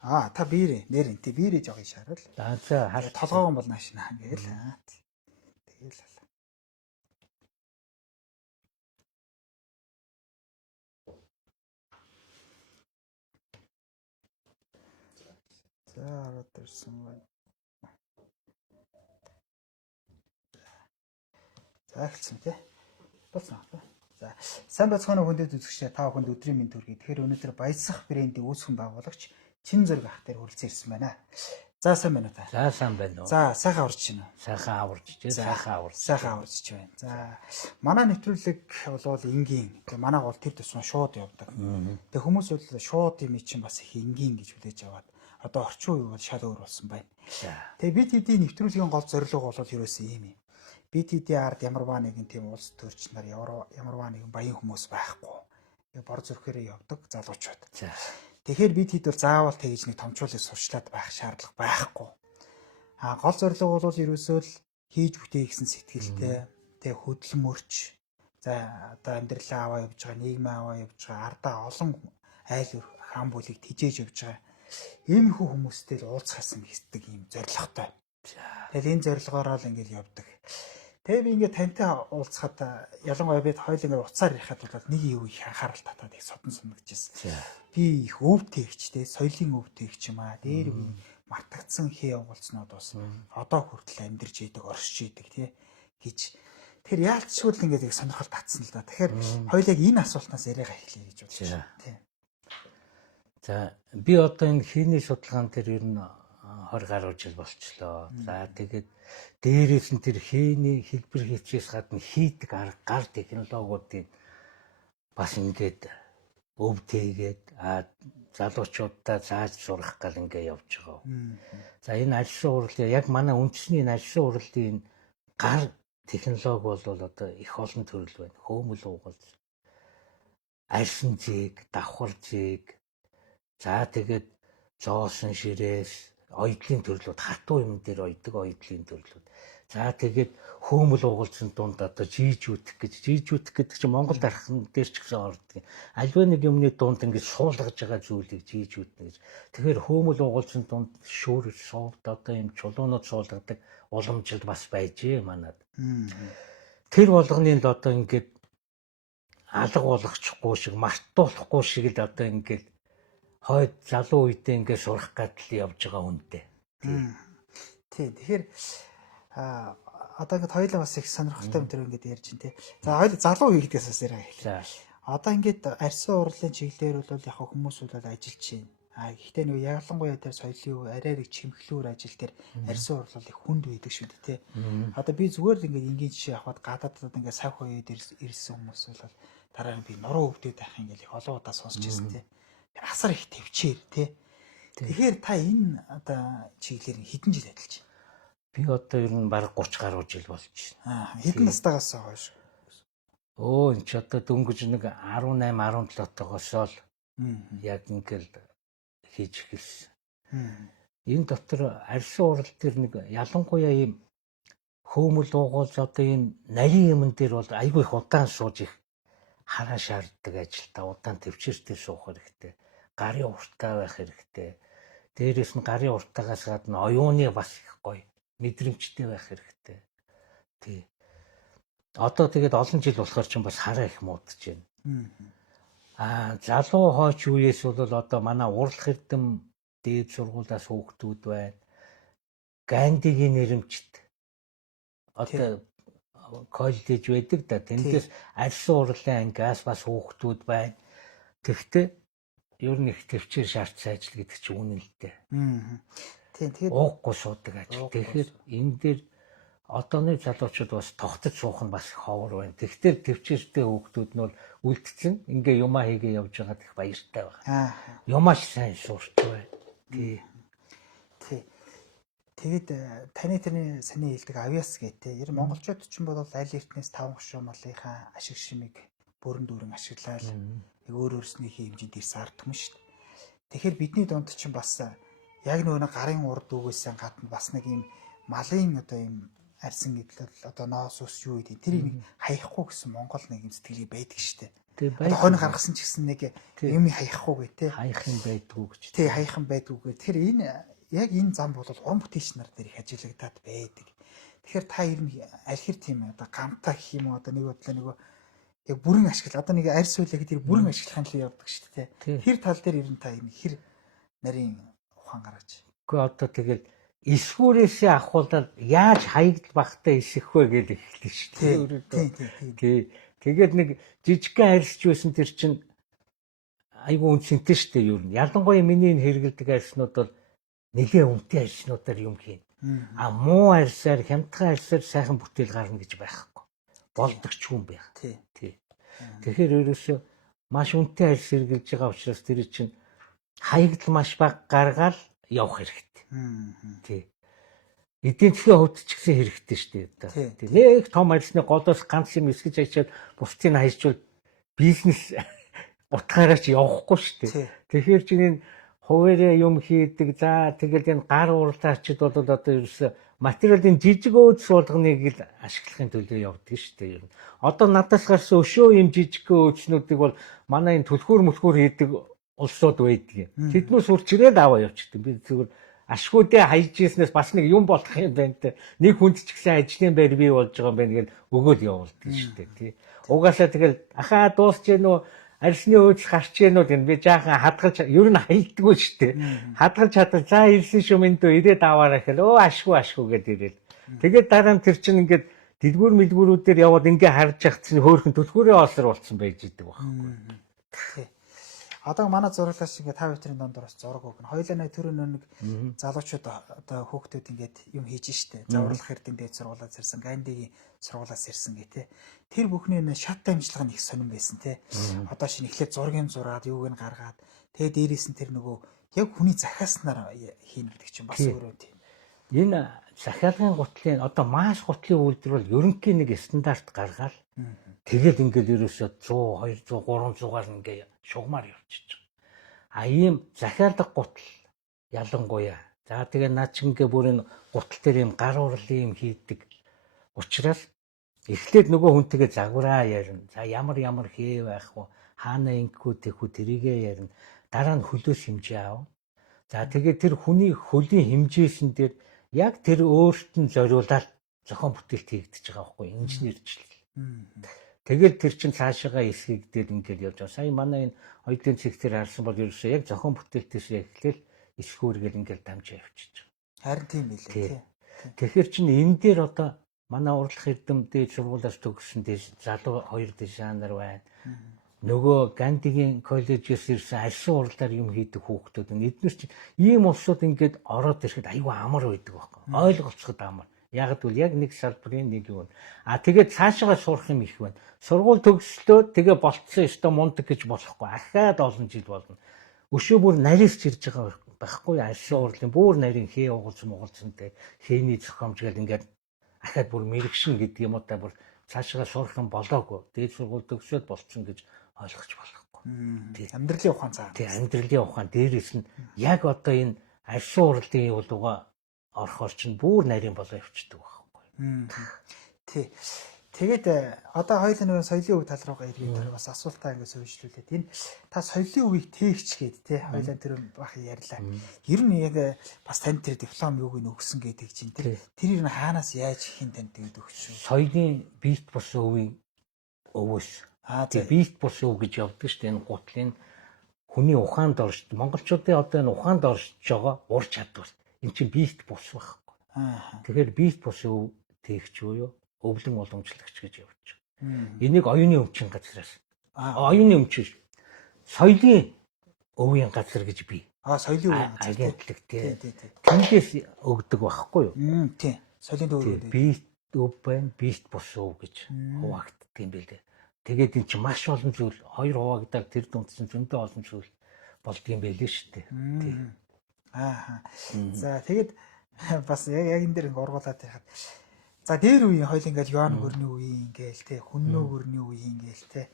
Та биерээ нэрэн тий биерээ жоо шаарал. За толгоогон бол нааш наа гээл. Тэгэл за ороод ирсэн байна. За эхэлсэн тий. Болсон аа. За сайн бацгаана хүндэт үзэгчдээ та бүхэнд өдрийн мэнд төргий. Тэгэхээр өнөөдөр Баясах брендийн үүсгэн байгуулагч Чин Зураг ах дээр хүрэлцэн ирсэн байна. За сайн байна уу та? За сайн байна уу? За сайхан аварч байна уу? Сайхан аварч тий. Сайхан аварч байна. За манай нэвтрүүлэг бол энгийн. Тэгээ манайг бол тэр тусмаа шууд явдаг. Тэгээ хүмүүс бол шууд юм чинь бас их энгийн гэж хүлээж аваад одоо орчин үе бол шал өөр болсон байна. Тэгээ бид хэдийн нэвтрүүлгийн гол зорилго бол ерөөсөө ийм юм. BTD ард ямарваа нэгэн тийм улс төрч нар ямарваа нэгэн баян хүмүүс байхгүй. Бор зүрхээрээ явдаг залуучууд. Тэгэхээр бид хэд бол заавал тэгж нэг томчуулыг сурчлаад байх шаардлага байхгүй. Гол зорилго бол ерөөсөө л хийж бүтээ гэсэн сэтгэлтэй, тэг хөдөлмөрч. За одоо амьдралаа аваа явж байгаа, нийгмээ аваа явж байгаа, ардаа олон айл хаан бүлийг тижээж явж байгаа. Иймэрхүү хүмүүстэй л уулзахсан гэдэг юм зорилготой. Тэгэл энэ зорилгоороо л ингэж явдаг. Тэгээ би ингээд тантай уулзахад ялангуяа бид хоёул ингээд уцаар ярихад бол нэг юу их анхаарал татаад их содон санагдчихсэн. Би их өвтөөгчтэй, соёлын өвтөөгч юм аа. Дээр үе мартагдсан хээ явуулснууд бас одоо хүртэл амьдарч идэг, оршиж идэг тий гэж. Тэгэхээр яалтчгүй л ингээд их сонирхол татсан л да. Тэгэхээр хоёул яг энэ асуултаас яриагаа эхлэе гэж бодож байна. Тий. За би одоо энэ хийний судалгаан дээр ер нь 20 гаруй жил болчлоо. За тэгээд дээрээс нь тэр хийний хэлбэр хийчээс гадна хийдэг гар технологиудыг бас ингээд өвдөөгээд залуучуудаа зааж сурах гал ингээд явж байгаа. За энэ ажлын урлын яг манай үндэсний ажлын урлын гар технологи бол одоо их олон төрөл байна. Хөөмөл уугалж, арьсан зээг, давхар зээг, за тэгээд зоосон ширээс ойдлын төрлүүд хатуу юм дээр ойдог ойдлын төрлүүд. За тэгээд хөөмөл уугалзсан дунд одоо жийжүүтэх гэдэг чинь Монгол дархан дээр ч гэсэн ордог. Альва нэг юмны дунд ингэж суулгаж байгаа зүйлийг жийжүүтнэ гэж. Тэгэхээр хөөмөл уугалзсан дунд шүүр сувд одоо юм чулуунууд суулгадаг уламжлал бас байжээ манад. Тэр болгоныг л одоо ингээд алга болгочихгүй шиг, мартуулахгүй шиг л одоо ингээд хойд залуу үедээ ингээд сурах гадал явж байгаа хүнтэй. Тий. Тэгэхээр одоо ингээд хоёулаа бас их сонирхолтой юм тэр ингээд ярьж байна тий. За хоёул залуу үе гэдгээс бас яриа эхлэв. Одоо ингээд арьсан урлын чиглэлээр бол яг хүмүүс бол ажиллаж байна. Гэхдээ нөгөө ялангуяа тэр соёлын үе арай их чимхлүүр ажил дээр арьсан урл их хүнд байдаг шүү дээ тий. Одоо би зүгээр л ингээд энгийн жишээ авахад гадаадд ингээд сав хоёуд ирсэн хүмүүс бол дараа нь би нуруу өвдөд байх ингээд их олон удаа сонсч ирсэн тий. Асар их төвчээр тий. Тэгэхээр та энэ одоо чиглэлээр хэдэн жил ажиллаж байна? Би одоо ер нь бараг 30 гаруй жил болж байна. Хэдэн настайгаас хойш? Энэ ч одоо дөнгөж нэг 18 17 таогоос л яг ингээл хийж эхэлсэн. Энэ дотор арьсан урал дээр нэг ялангуяа ийм хөөмөл уугуулж одоо ийм нарийн юмн дээр бол айгүй их удаан сууж их хараа шаарддаг ажилтаа удаан төвчээртэй суух хэрэгтэй. Гарын уртаа байх хэрэгтэй. Дээрээс нь гарын уртаагаас гадна оюуны бас их гоё мэдрэмжтэй байх хэрэгтэй. Тий. Одоо тэгээд олон жил болохоор ч бас хараа их муудаж байна. Залуу хойч үеэс бол одоо манай урлах эрдэм дээд сургуулиас хүүхдүүд байна. Гандигийн нэрэмжт одоо коллеж байдаг да. Тэндээс арьсан урлын ангиас бас хүүхдүүд байна. Тэгвэл ер нь их төвчээр шаардсан ажил гэдэг чинь үнэн л дээ. Тэгээд ууггүй суудаг ажил. Тэгэхээр энэ дээр одооны залуучууд бас тогтож суух нь бас ховор байна. Тэгэхээр төвчээртэй хүүхдүүд нь бол үлдсэн. Ингээ юмаа хийгээ явж байгаад их баяртай байна. Юмааш сайн суурч байна. Тий. Тэгээд таны саний хэлдэг авиас гэдэг. Ер нь монголчууд ч юм бол аль эртнээс 5 гушуун малынхаа ашиг шимийг бүрэн дүүрэн ашиглаад өөр өөрснийхээ хэмжээнд ирсэн ард түмэн шүү дээ. Тэгэхээр бидний дунд чинь бас яг нөгөө гарын урд үгээсээ гадна бас нэг юм малын одоо юм арьсан гэдэл одоо ноос ус юу гэдэг тэрийг нэг хаяхгүй гэсэн Монгол нэг юм сэтгэлий байдаг шүү дээ. Хойно гаргасан ч гэсэн нэг юм хаяхгүй гэ тэ. Хаях юм байдгүй гэж. Тий, хаяхан байдгүй. Тэгэхээр энэ яг энэ зам бол уран бүтээлч нар дээр их ажиллагдаад байдаг. Тэгэхээр та ер нь аль хэр тийм одоо гамтаа гэх юм уу одоо нэг бодлоо нөгөө яг бүрэн ашиглал одоо нэг арьс үйлээ тэр бүрэн ашиглахын л явдаг шүү дээ. Тэр тал дээр ер нь та энэ хэр нарийн ухаан гаргаж. Гэхдээ одоо тэгэл эсвүүрээсээ ахуулаад яаж хаягдл багтаа исэх вэ гэж эхэллээ шүү дээ. Тэгээд нэг жижигхэн арьсч байсан тэр чинь айгүй үнцэнтэй шүү дээ юу. Ялангуяа миний энэ хэрэгэлдэг арьснууд бол нэлээ үнэтэй арьснуудаар юм хийн. А муу арьсаар хямдхан арьсаар сайхан бүтээл гарна гэж байхгүй. Болдог ч юм байх. Тий. Тэгэхээр ерөөсөө маш үнэтэй арьс хэрэгжилж байгаа учраас тэр чинь хаягдл маш бага гаргаад явах хэрэгтэй. Тий. Эдийн засгийн хувьд ч гэсэн хэрэгтэй шүү дээ. Тий. Нэг том арьсны голоос ганц юм эсгэж ачаад бусдыг хайжвал бизнес утгаараа ч явахгүй шүү дээ. Тэгэхээр чинь хуваараа юм хийдэг. За тэгэл энэ гар уралдаачид бол одоо ерөөсө материалын жижиг өөдс болгоныг л ашиглахын төлөө явдаг шүү дээ ер нь. Одоо надаас гарсан өшөө юм жижиг өөдснүүдийг бол манай энэ түлхүүр мөлхүүр хийдэг улсууд байдаг юм. Тэднээс үрчрээд аваа явчихдаг. Би зүгээр ашгуудаа хайж ийснээс бас нэг юм болох юм байна те. Нэг хүнд ч гэсэн ажлын байр бий болж байгаа юм байна гэж өгөөл явуулдаг шүү дээ тий. Угаасаа тэгэл ахаа дуусч гэнэ үү арьсны өөдс гарч гэнэ үү гэн би жаахан хадгалж ер нь хаягдгүй шүү дээ. Хадгалж за ирсэн шүү минь дөө ирээд аваарай гэхэл ашгүй гэд ирээл. Тэгээд дараа нь тэр чинь ингээд дэлгүүр мэлгүүрүүдээр яваад ингээ харж явах чинь хөөхөн түлхүүрээ олсор болсон байж идэг байхгүй. Тий. Одоо манай зураглаас ингээд 5 метрийн дондор бас зураг өгнө. Хоёлаа нэг төрөний нэг залуучууд одоо хүүхдүүд ингээд юм хийж штэ. Завралах эрдэн дээд сургуулиас ирсэн, Гандигийн сургуулиас ирсэн гэ тэ. Тэр бүхний шат дамжлага нь их сонирн байсан тэ. Одоо шинэ эхлээд зургийн зураад юуг нь гаргаад тэгээ дээрээс нь тэр нөгөө яг хүний захиаснаар хийнэ гэдэг чинь бас өөрөө тийм. Энэ захиалгын гутлын одоо маш гутлын үйлдвэр бол ерөнхий нэг стандарт гаргаад тэгэл ингээл ерөөсөө 100, 200, 300-аар ингээ шугамар явчихж байгаа. А ийм захиалга гутал ялангуяа. За тэгээ наа чи ингээ бүр энэ гутал дээр ийм гар урлын юм хийдэг. Учираас эхлээд нөгөө хүнтэйгээ загвараа ярина. За ямар хээ байх вэ? Хаана ингэхүү тэхүү тэрийгээ ярина. Дараа нь хөлөөс хэмжээ аав. За тэгээ тэр хүний хөлийн хэмжээсэн дээр яг тэр өөрт нь зориулаад зохион бүтээлт хийгдэж байгаа байхгүй инженерчлэл. Тэгэл тэр чин цаашаага эсгэгдээд ингээд явж байгаа. Сая манай энэ хоёрын цэгтэр харсан бол ерөөсөө яг зохион бүтээлтээс эхлээл эсхүүргээл ингээд дамжаа явчихж байгаа. Харин тийм билээ тий. Тэгэхээр чин энэ дээр одоо манай урлах эрдэм дээд сургуулиас төгссөн залуу хоёр дизайнер байна. Нөгөө Гандигийн коллежээс ирсэн арьсан уралдаар юм хийдэг хүүхдүүд нь эдгээр чинь ийм улсууд ингээд ороод ирэхэд аюу амар байдаг байхгүй. Ойлголцоход амар. Яг л яг нэг салбарын нэг юм. А тэгээд цаашаа сурах юм их байна. Сургууль төгслөө тэгээ болцсон ёстой мундаг гэж болохгүй. Ахаад олон жил болно. Өшөө бүр нарийнс ирж байгаа байхгүй арьсан урлын бүр нарийн хээ угалцмугалцантай хээний зохиомж гэл ингээд ахаад бүр мэрэгшин гэдэг юм уу та бүр цаашаа сурах юм болоогүй. Дээд сургууль төгсөөд болцсон гэж ойлгож болохгүй. Амьдралын ухаан цаа. Тий, амьдралын ухаан дээрээс нь яг одоо энэ арьсан урлын явуулга орохоор чинь бүр нарийн болоо явчихдаг байхгүй. Тий. Тэгээд одоо хоёулаа нэг соёлын үе тал руугаа иргээд бас асуултаа ингэ суужлуулээд энэ та соёлын үеийг тээгч гээд тий хоёулаа тэр бах ярьлаа. Ер нь яг бас танд тэр диплом юуг нь өгсөн гэдэг чинь тэр ер нь хаанаас яаж хин танд тэгээд өгсөн. Соёлын бит бус өвийн өвөөс. Тэг бит бус өв гэж явдаг шүү дээ. Энэ гутлын хүний ухаанд орж монголчуудын одоо энэ ухаанд орж байгаа ур чадвар. Энд чинь бит бус байхгүй. Тэгэхээр бит бус өв тээгч буюу өвлөн уламжлагч гэж явж байгаа. Энийг оюуны өмчин газраас. Оюуны өмчин. Соёлын өвийн газар гэж бий. Соёлын өвийн газар. Агентлаг тий. Тэндээс өгдөг байхгүй юу? Тий. Соёлын өвөө. Бит өв байна, бит бус өв гэж хуваагддаг юм билээ. Тэгээд эн чинь маш олон зүйл хоёр хуваагдаг тэр дунд чинь зөндөө олон зүйл болдгийм байлээ шүү дээ. Тий. За тэгээд бас яг энэ дээр ургуулад яхад. За дээр үеийн хоёул ингээл Йоан гөрний үеийн ингээл те хүннүү гөрний үеийн ингээл те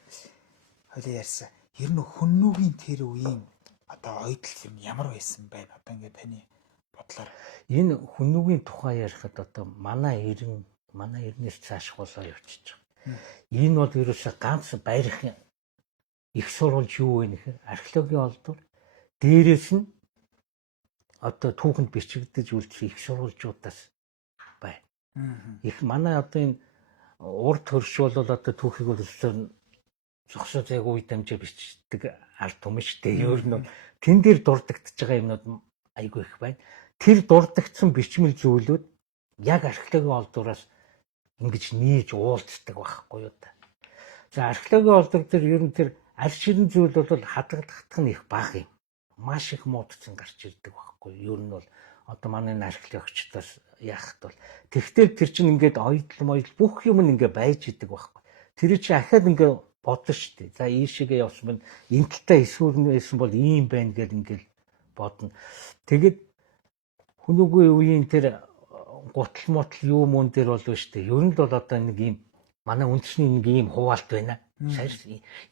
хоёул ярьсан. Ер нь хүннүүгийн тэр үеийн одоо ойдл юм ямар байсан байна? Одоо ингээд таны бодлоор энэ хүннүүгийн тухай ярихад одоо манай эрнээс цааш болоо явчихж байгаа. Энэ бол ерөөсөө ганц байрах их сурвалж юу вэ гэхээр археологийн олдвор дээрээс нь одоо түүхэнд бичигдэж үлдсэн их сурвалжуудаас бай. Их манай одоо энэ урд хөрш бол одоо түүхийг бол өсөөр зогсоо зайг үе дамжаа бичдэг ард түмэн шүү дээ. Ер нь тэн дээр дурддагдж байгаа юмнууд айгүй их байна. Тэр дурддагдсан бичмэл зүйлүүд яг археологийн олдвораас ингэж нээж уулздаг байхгүй юу та. За археологийн олдвор дээр ер нь тэр аль ширэн зүйл бол хадгалагдах нь их бага юм. Маш их муудсан гарч ирдэг байхгүй юу. Ер нь бол одоо манай археологчдоос яахт бол тэгтэл тэр чинь ингээд ойдл моёдл бүх юм нь ингээд байж идэг байхгүй. Тэр чинь ахаад ингээд бодно шүү дээ. За ийшээгээ явсан энэ талтай эсвэрнээсэн бол ийм байна гэж ингээд бодно. Тэгэд хүнүүгүй үеийн тэр гутал мотл юу мөн дээр бол шүү дээ. Ер нь бол одоо нэг ийм манай үндэсний нэг ийм хуваалт байна.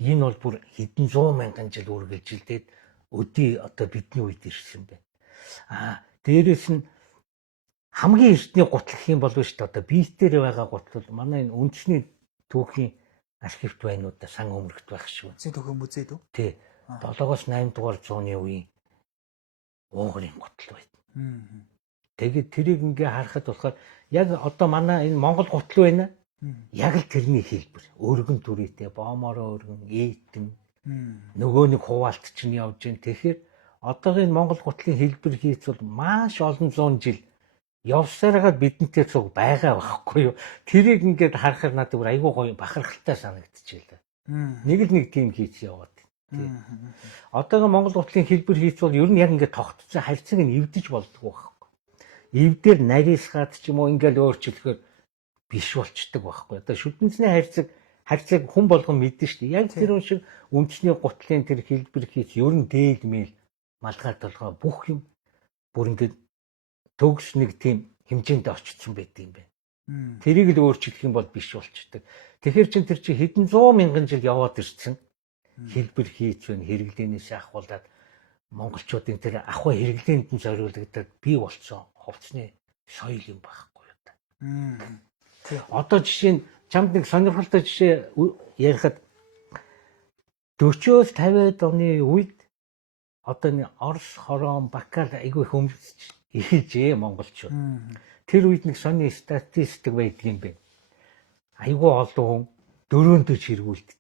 Энэ бол бүр хэдэн 100 мянган жил үргэлжилдээд өдий одоо бидний үед ирсэн байна. Дээрээс нь хамгийн эртний гутал гэх юм бол шүү дээ. Одоо биетээр байгаа гутал манай энэ үндэсний түүхийн архивт байнуудаа сан өмөрөгт байх шүү. Үндэсний түүхийн музейд үү? Тий. 7-8 дугаар зууны үеийн уугарын гутал байна. Тэгээд тэрийг ингээ харахад болохоор яг одоо манай энэ Монгол гутал байна. Яг л тэрний хэлбэр. Өргөн түрээтэй, боомороо өргөн, эйтэн. Нөгөө нэг хуваалт чинь явж гин. Тэгэхээр одоогийн Монгол гутлын хэлбэр хийц бол маш олон зуун жил явсараад бидэнтэй цуг байгаа байхгүй юу. Тэрийг ингээд харахаар надад бүр айгүй гоё бахархалтай санагдчихлаа. Нэг л нэг тийм хийц яваад. Одоогийн Монгол гутлын хэлбэр хийц бол ер нь яг ингээд тогтцсон харьцааг нь эвдэж болдгоо байхгүй. Эвдээр нарийсгаад ч юм уу ингээд өөрчлөхөөр биш болчдөг байхгүй. Одоо шүтэнцний харьцааг хүн болгон мэднэ шүү дээ. Яг тэр шиг үндэсний гутлын тэр хэлбэр хийц ер нь дээл мэйл малгай толгой бүх юм бүр ингээд төгс нэг тийм хэмжээнд очсон байдаг юм байна. Тэрийг л өөрчлөх юм бол биш болчдөг. Тэгэхээр чин тэр чинь хэдэн 100 мянган жил яваад ирсэн хэлбэр хийц вэ хэрэглээнээс ахуулаад монголчуудын тэр ахуй хэрэглээнд нь зориулагдаад бий болсон хувцсны соёл юм байхгүй юу та. Одоо жишээ нь чамд нэг сонирхолтой жишээ ярихад 40-оос 50-аад оны үед одоо нэг Орос хорон Бакал айгүй хөмсөж эхэлжээ монголчууд. Тэр үед нэг сони статистик байдаг юм бэ. Айгүй олон хүн дөрөөндөө хэрэгүүлдэг.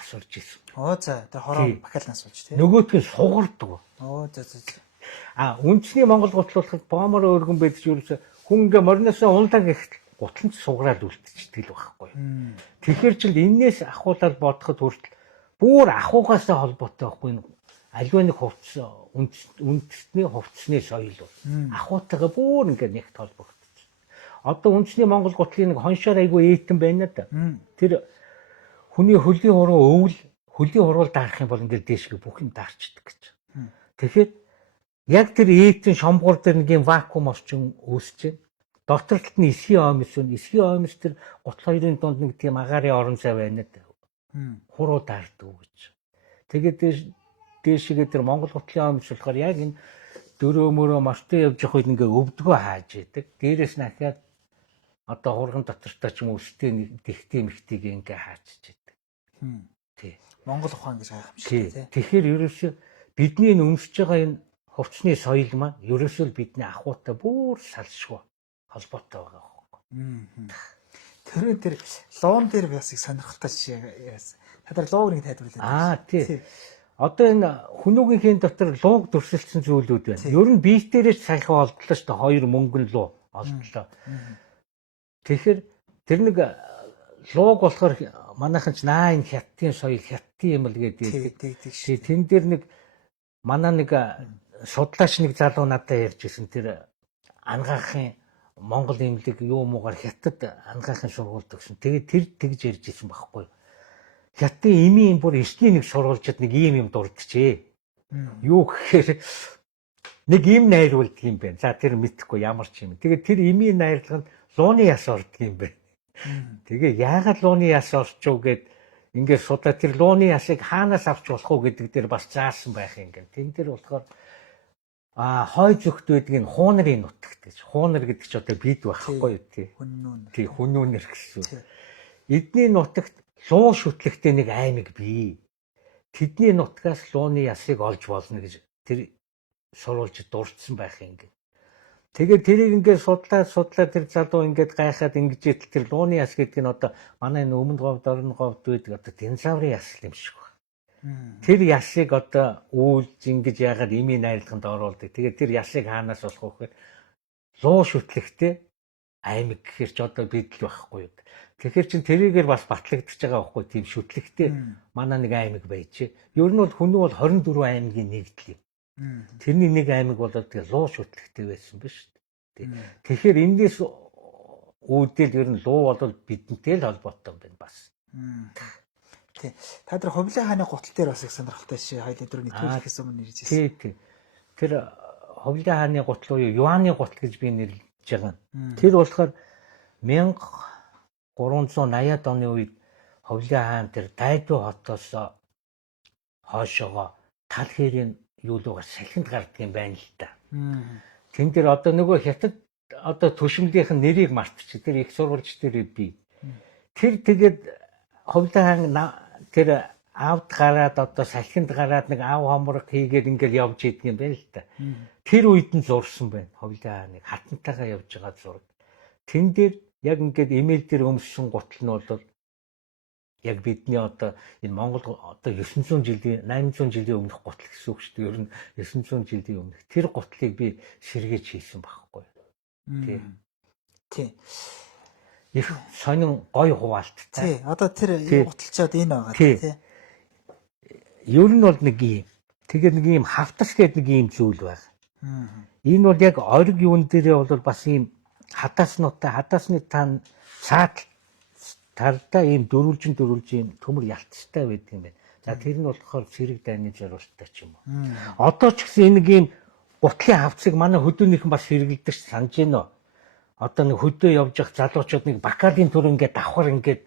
Асуулж ирсэн. За тэр хорон Бакал асуулж тий. Нөгөөтгөө сугардаг. За. Үндэсний монгол гутлуулахад боомор өргөн байдаг юусэн хүн ингээ мориноосоо унлаа гэхэд гутланд сугараад үлдчихдэг л байхгүй. Тэгэхээр ч л энээс ахуулаад бодоход хүртэл бүр ахуугаасаа холбоотой байхгүй. Аливаа нэг хувцс үндэсний хувцсны соёл бол ахуйтайгаа бүр ингээ нэгт холбогдсон. Одоо үндэсний монгол гутлын нэг хоншоор айгүй эйтэн байна да. Тэр хүний хөлийн хуруу даарах юм бол ингээ дээшгээ бүх юм даарчдаг гэж. Тэгэхээр яг тэр эйтэн шомгуур дээр нэг юм вакуум орчин үүсэж байна. Доторт нь эсхийн оймс тэр гутал хоёрын дунд нэг тийм агаарын орон зай байна да. Хуруу даардаг гэж. Тэгээд дээшгээ тэр монгол гутлын оймс болохоор яг энэ дөрөө мөрөө мартаа явж явах үед ингээ өвдгөө хааж идэг. Дээрээс нь ахиад одоо хурган дотортой ч юм уу өстэй дихтэй мэгтийг ингээ хаачж идэг. Тий. Монгол ухаан гэж хайх юм шиг тий. Тэгэхээр ерөөсөө бидний өмсөж байгаа энэ хувцсны соёл маань ерөөсөө бидний ахуйтай бүр салшгүй холбоотой байгаа байхгүй. Тэр луун дээр бас их сонирхолтой жишээ яасан. Та лууг нэг тайлбарлаа. Тий. Одоо энэ хүнүүгийнхээ дотор лууг дүрсэлсэн зүйлүүд байна. Ер нь биетээрээ саяхан олдлоо шүү дээ. 2 мөнгөн луу олдлоо. Тэгэхээр тэр нэг лууг болохоор манайхан ч наа энэ хятадын соёл хятадын юм л гэдэг. Тэн дээр нэг манай нэг судлаач нэг залуу надад ярьж ирсэн тэр ангаахын Монгол имлэг юу муугаар хятад ангаахын сургуульд өгсөн. Тэгээд тэр тэгж ярьж ирсэн байхгүй. Хятадын эмийн бүр эртний нэг сургуульчид нэг ийм юм дурдчихээ. Юу гэхээр нэг им найруулдаг юм байна. За тэр мэдхгүй ямар ч юм. Тэгээд тэр эмийн найрлаганд лууны яс ордог юм байна. Тэгээ яагаад лууны яс орчов гэд ингээд судаа тэр лууны ясыг хаанаас авч болох уу гэдэг дээр бас заасан байх юм гэн. Тэн дээр болохоор хой зүгт байдаг энэ хуунарын нутагт гэж. Хуунар гэдэг ч одоо бид байхгүй юу тий. Хүннүүнэр гэсэн. Эдний нутагт луу шүтлэгтэй нэг аймаг бий. Тэдний нутгаас лууны ясыг олж болно гэж тэр сурвалж дурдсан байх юм гээ. Тэгээд тэрийг ингээд судлаа тэр залуу ингээд гайхаад ингэж итэл тэр лууны яс гэдэг нь одоо манай энэ өмнөд говьд орон говьд байдаг одоо динозаврын яс юм шиг байна. Тэр ясыг одоо үйлж ингэж яагаад ими найрлаганд оруулдаг. Тэгээд тэр ясыг хаанаас болох вэ гэхээр луу шүтлэгтэй аймаг гэхэр ч одоо бид л байхгүй юу. Тэгэхээр чин тэрийгээр бас батлагдчихж байгаа байхгүй тийм шүтлэгтэй манай нэг аймаг байж. Ер нь бол хүн нь бол 24 аймгийн нэгдэл юм. Тэрний нэг аймаг болоод тэгээ луу шүтлэгтэй байсан ба шүү дээ. Тэгэхээр эндээс үүдэл ер нь луу бол бидэнтэй л холбоотой юм байна бас. Тий. Та тэр Хувлын хааны гутал дээр бас их сонирхолтой шээ. Хоёул өдөр нэвтрүүлэхээс өмнө нэрж ирсэн. Тий. Тэр Хувлын хааны гутал уу Юаны гутал гэж би нэрлэж байгаа. Тэр болохоор 1380-ад оны үед Хувлын хаан тэр Дайдуу хотоос хоошоогоо тал хэрийн юу лугаар салхинд гардаг юм байна л та. Тэн дээр одоо нөгөө хятад одоо төшмөлийнх нь нэрийг мартчих. Тэр их сурвалж дээр би. Тэр тэгээд Хувлын хаан тэр аавд гараад одоо салхинд гараад нэг аав хомрог хийгээд ингээл явж идэг юм байна л та. Тэр үед нь зурсан байна. Хувлын хааныг хатантайгаа явж байгаа зураг. Тэн дээр яг ингээд имэйл дээр өмссөн гутал нь бол яг бидний одоо энэ Монгол одоо 900 жилийн 800 жилийн өмнөх гутал гэсэн үг шүү дээ. Ер нь 900 жилийн өмнөх тэр гутлыг би сэргээж хийсэн байхгүй. Тий. Их сонин гой хуваалттай. Тий. Одоо тэр гуталчаад энэ байгаа тий. Ер нь бол нэг юм. Тэгээд нэг юм хавтас гэдэг нэг юм зүйл байна. Энэ бол яг ориг юун дээрээ бол бас ийм хатааснуудтай хатаасны тань цаад тардаа ийм дөрвөлжин ийм төмөр ялцтай байдаг юм байна. За тэр нь болохоор цэрэг дайны зориулттай ч юм уу. Одоо ч гэсэн нэг ийм гутлын хавцыг манай хөдөөнийхэн бас хэрэгэлдэг санаж байна. Одоо нэг хөдөө явж явах залуучууд нэг бакалын төр ингээд давхар ингээд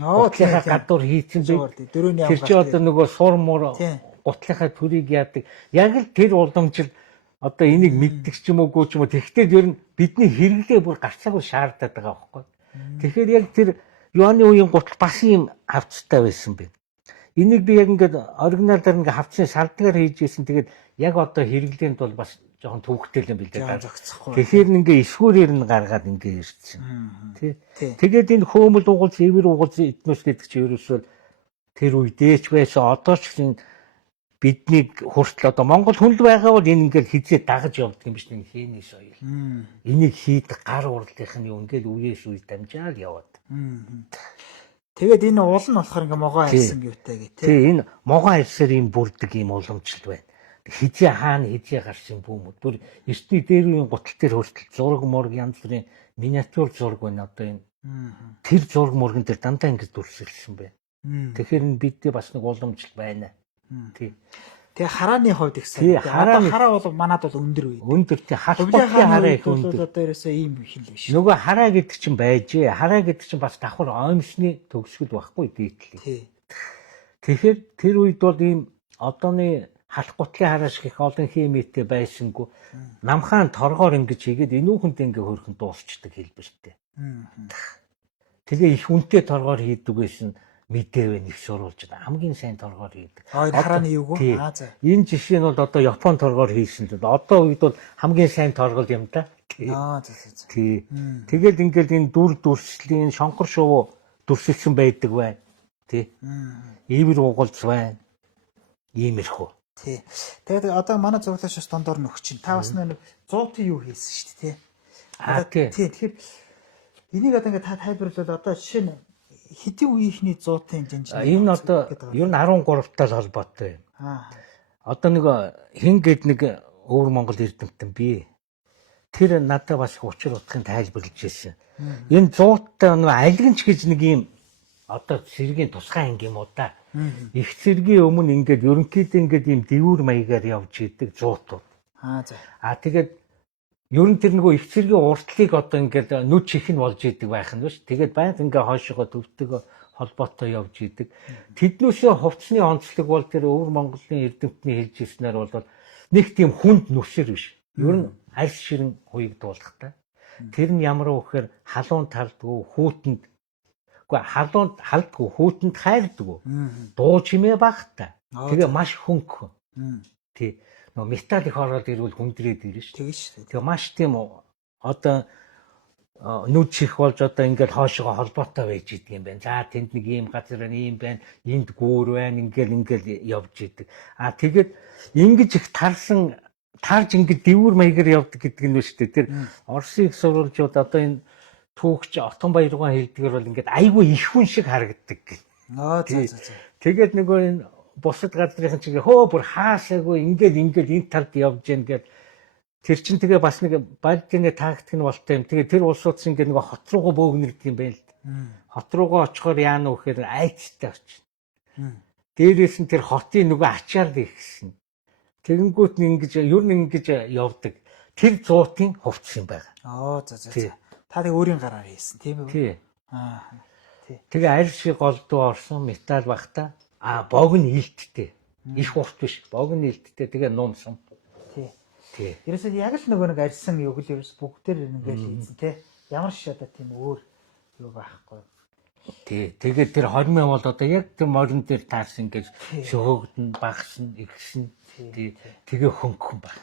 гутлынхаа гадуур хийцэн бай. Тэр чи одоо нөгөө сурмуур гутлынхаа төрийг яадаг. Яг л тэр уламжил одоо энийг мэддэг ч юм уугүй ч юм уу. Тэгэхдээ ер нь бидний хэрэглээ бүр гарцаагүй шаарддаг байгаа байхгүй. Тэгэхээр яг тэр Юаны үеийн гутал бас ийм хавцтай байсан бэ. Энийг би яг ингээд оригиналаар ингээд хавцын салдгаар хийж ийсэн. Тэгээд яг одоо хэрэглээнд бол бас жоохон төвөгтэй юм бил дээ. Тэгэхээр ингээ эсвүүрээр нь гаргаад ингээ ирсэн. Тий. Тэгээд энэ хөөмөл угуулс, эвэр угуулс этнос гэдэг чинь ерөөсөө тэр үедээч байсан. Одоо ч гэсэн биднийг хүртэл одоо Монгол хүн л байгаа бол энэ ингээл хизээ дагаж явдаг юм биш нэг хээний соёл. Энийг хийдэг гар урлынх нь юу ингээл үеэс үе дамжаал яваад. Тэгээд энэ уул нь болохоор ингээ могоо хайсан гэвтэй гэ тий. Энэ могоо хайсаар юм бүрдэг юм уламжлал байна. Хизээ хаана хизээ гарсан бүүмүүд. Бүр эртний дээр үеийн гутал дээр хүртэл зураг мураг янз бүрийн миниатюр зураг байна одоо энэ. Тэр зураг мурган дээр дандаа ингэ дүрсэлсэн байна. Тэгэхээр бидээ бас нэг уламжлал байна. Тий. Тэгээ харааны хувьд ихсэн. Хараа бол манад бол өндөр үе. Өндөр тий халбогийн хараа их өндөр. Одоо ерөөсөө ийм хэл биш. Нөгөө хараа гэдэг чинь байжээ. Хараа гэдэг чинь бас давхар оймсны төгсгөл байхгүй дээдлээ. Тий. Тэгэхээр тэр үед бол ийм одооны халах гутлын хараа шиг их олон химиэтэй байсангүй. Намхаан торгоор ингэж хийгээд энүүхэнд ингээ хөрхөн дуусчдаг хэлбэртэй. Тэгээ их үнэтэй торгоор хийдэг байсан. Мэдээвэн их сурвалж байна. Хамгийн сайн торгоор хийдэг. Харааны юу вэ? Энэ жишээ нь бол одоо Япон торгоор хийсэн л одоо үед бол хамгийн сайн торгол юм да. Тий. Тэгэл ингээл энэ дүр дүрслийн шонхор шувуу дүрсэлсэн байдаг байна. Тий. Ивэр угалж байна. Иймэрхүү. Тий. Тэгээд одоо манай зурлаач дондор нөх чинь. Та бас нэг 100-ын юу хийсэн шүү дээ, тий. Тий. Тэгэхээр энийг одоо ингээд та тайлбарлавал одоо жишээ нь хэдийн үеийнхний 100-ын жинж. Энэ одоо ер нь 13-тай л холбоотой юм. Одоо нэг хин гээд нэг өвөр Монгол эрдэмтэн бий. Тэр надад бас учир утгын тайлбарлаж ирсэн. Энэ 100-тай нэг айлгэнч гэж нэг юм одоо цэргийн тусгай анги юм уу да. Их цэргийн өмнө ингээд ерөнхийдөө ингээд ийм дэвүүр маягаар явж идэг 100-тууд. Тэгээд ер нь тэр нөгөө их цэргийн уртлыг одоо ингээд нүд чих нь болж идэг байх нь биш. Тэгээд байнга ингээ хойшоогоо төвтэйг холбоотой явж идэг. Тэднөөсөө хувцсны онцлог бол тэр өвөр Монголын эрдэмтний хэлж ирснээр бол нэг тийм хүнд нүсэр биш. Ер нь арьс ширэн хуйг дуулахтай. Тэр нь ямар вэ гэхээр халуун талдгүй хүүтэнд Гэхдээ халуунд халдгүй хүүтэнд хайрдаггүй. Дуу чимээ багтаа. Тэгээ маш хөнгө. Тий. Нөө металл их ороод ирвэл хүндрээд ирнэ шүү. Тэгээ шүү. Тэгээ маш тийм одоо нүд чих болж одоо ингээд хоошоо холбоотой байж идэг юм байна. За тэнд нэг ийм газар ийм байна, энд гүүр байна, ингээд явж идэг. Тэгээд ингэж их тарж ингээд дэвүүр маягаар явдаг гэдэг нь шүү дээ. Тэр Оросын их сурвалжууд одоо энэ түүхч Отон Баяргуун хэлдгээр бол ингээд айгүй их хүн шиг харагддаг гэх. За. Тэгээд нөгөө энэ бусад газрын чигээ хөө бүр хаасаагүй ингээд энэ талд явж гэн гээд тэр чин тэгээ бас нэг Бальдины тактик нь болтой юм. Тэгээ тэр улсууд ингээд нөгөө хот руугаа бөөгнөрдөг юм байна л да. Хот руугаа очихоор яана вэ гэхээр айцтай очно. Дээрээс нь тэр хотын нөгөө ачаар ихсэн. Тэгэнгүүт нь ингэж явдаг. Тэр зуутын хувцс юм байгаа. За. Та тэг өөрийн гараар хийсэн тийм үү? Тий. Тэгээ арь шиг голдуу орсон металл багта. Богн илттэй. Их урт биш. Богн илттэй. Тэгээ нуумсан. Тий. Ерөөсөө яг л нөгөө нэг арьсан өгөл ерөөс бүгдээр ингээл хийсэн тий. Ямар ч одоо тийм өөр юу байхгүй. Тий. Тэгээд тэр хормын бол одоо яг тэр морин дээр таарсан гэж шөөгдөн багсан, игсэн. Тий. Тэгээ хөнгөн баг.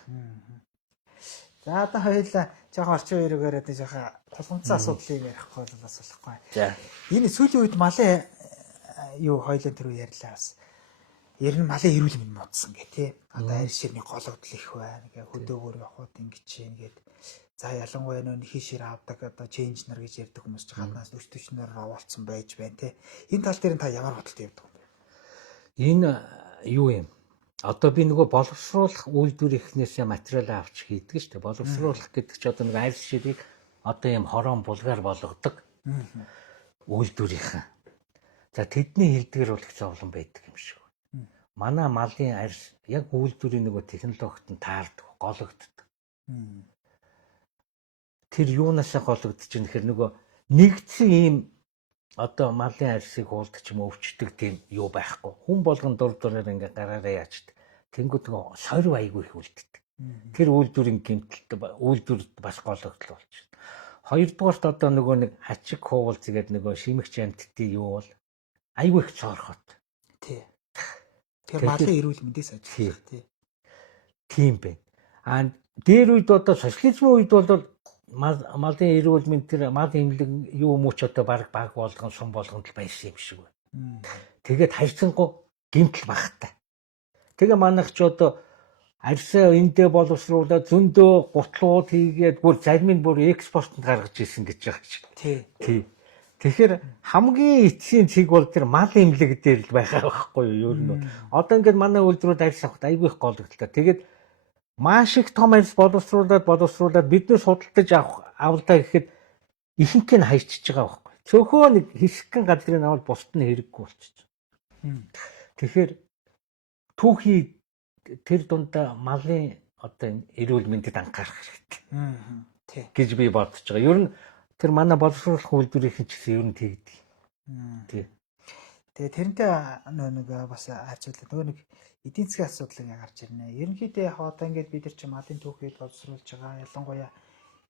За одоо хоёулаа жоохон орчин үеигээр одоо жоохон тулгымцсан асуудлыг ярихгүй бол бас болохгүй. За. Энэ сүүлийн үед малын юу хоёулаа тэр үе ярьлаа бас. Ер нь малын эрүүл мэнд муудсан гэх тий. Одоо арь ширний гологдол их байна. Ингээ хөдөөгөр явход ингэж гээд за ялангуяа нөө хийшэр авдаг одоо чейнж нар гэж ярьдаг хүмүүс ч гаднаас төчнөр оолцсон байж байна тий. Энэ тал дээр та ямар бодолтой явдаг вэ? Энэ юу юм? Одоо би нөгөө боловсруулах үйлдвэрийнхнээс материал авч хийдэг шүү дээ. Боловсруулах гэдэг чинь одоо нэг арь ширийг одоо юм хорон булгаар болгодог үйлдвэрийнхэн. За тэдний хэлдгэр бол их зовлон байдаг юм шиг. Манай малын арьс яг үйлдвэрийн нөгөө технологид нь таардаг, гологддог. Тэр юунаас гологдож чинь гэхээр нөгөө нэгдсэн ийм одоо малын арьсыг хуулдаг ч юм уу өвчтөг тийм юу байхгүй. Хүн болгон дураар ингээ гараараа яачдаг. Тэнгүүд нөгөө сорив айгүй их үлддэг. Тэр үйлдвэрийн гэмтэлт үйлдвэрт бас гологдол болчихно. Хоёрдугаарт одоо нөгөө нэг хачиг хуулц гэдэг нөгөө шимэгч амттын юу бол айгүй их цоорхот. Тий. Тэр малын эрүүл мэндээс ажиглах тий. Тийм байна. Дээр үед одоо социализмын үед бол малын эрүүл мэнд тэр мал имлэг юу мөч одоо баг болгон сум болгонд л байсан юм шиг байна. Тэгээд хайрцангуй гэмтэл багтаа. Тэгээ манайх ч одоо арьсаа эндээ боловсруулаад зөндөө гутлууд хийгээд бүр зарим нь бүр экспортод гаргаж ирсэн гэж байгаа шиг. Тий. Тэгэхээр хамгийн эцсийн цэг бол тэр мал имлэг дээр л байгаа байхгүй юу ер нь. Одоо ингээд манай үйлдвэрүүд арьс авахд айгүй их гологдолтой. Тэгээд маш их том арьс боловсруулаад биднээс худалдаж авалдаа гэхэд ихэнх нь хайчиж байгаа байхгүй. Цөөхөө нэг хэсэгхэн газрын авал бусд нь хэрэггүй болчихсон. Тэгэхээр түүхий тэр дундаа малын одоо эрүүл мэндэд анхаарах хэрэгтэй. Гэж би бодож байгаа. Ер нь тэр манай боловсруулах үйлдвэрийн ч гэсэн ер нь тэгдэг. Тэгээ тэрнтэй нэг бас харьцуулаад нөгөө нэг эдийн засгийн асуудлыг гарч ирнэ. Ерөнхийдөө яг одоо ингээд бид нар чи малын түүхийг боловсруулж байгаа. Ялангуяа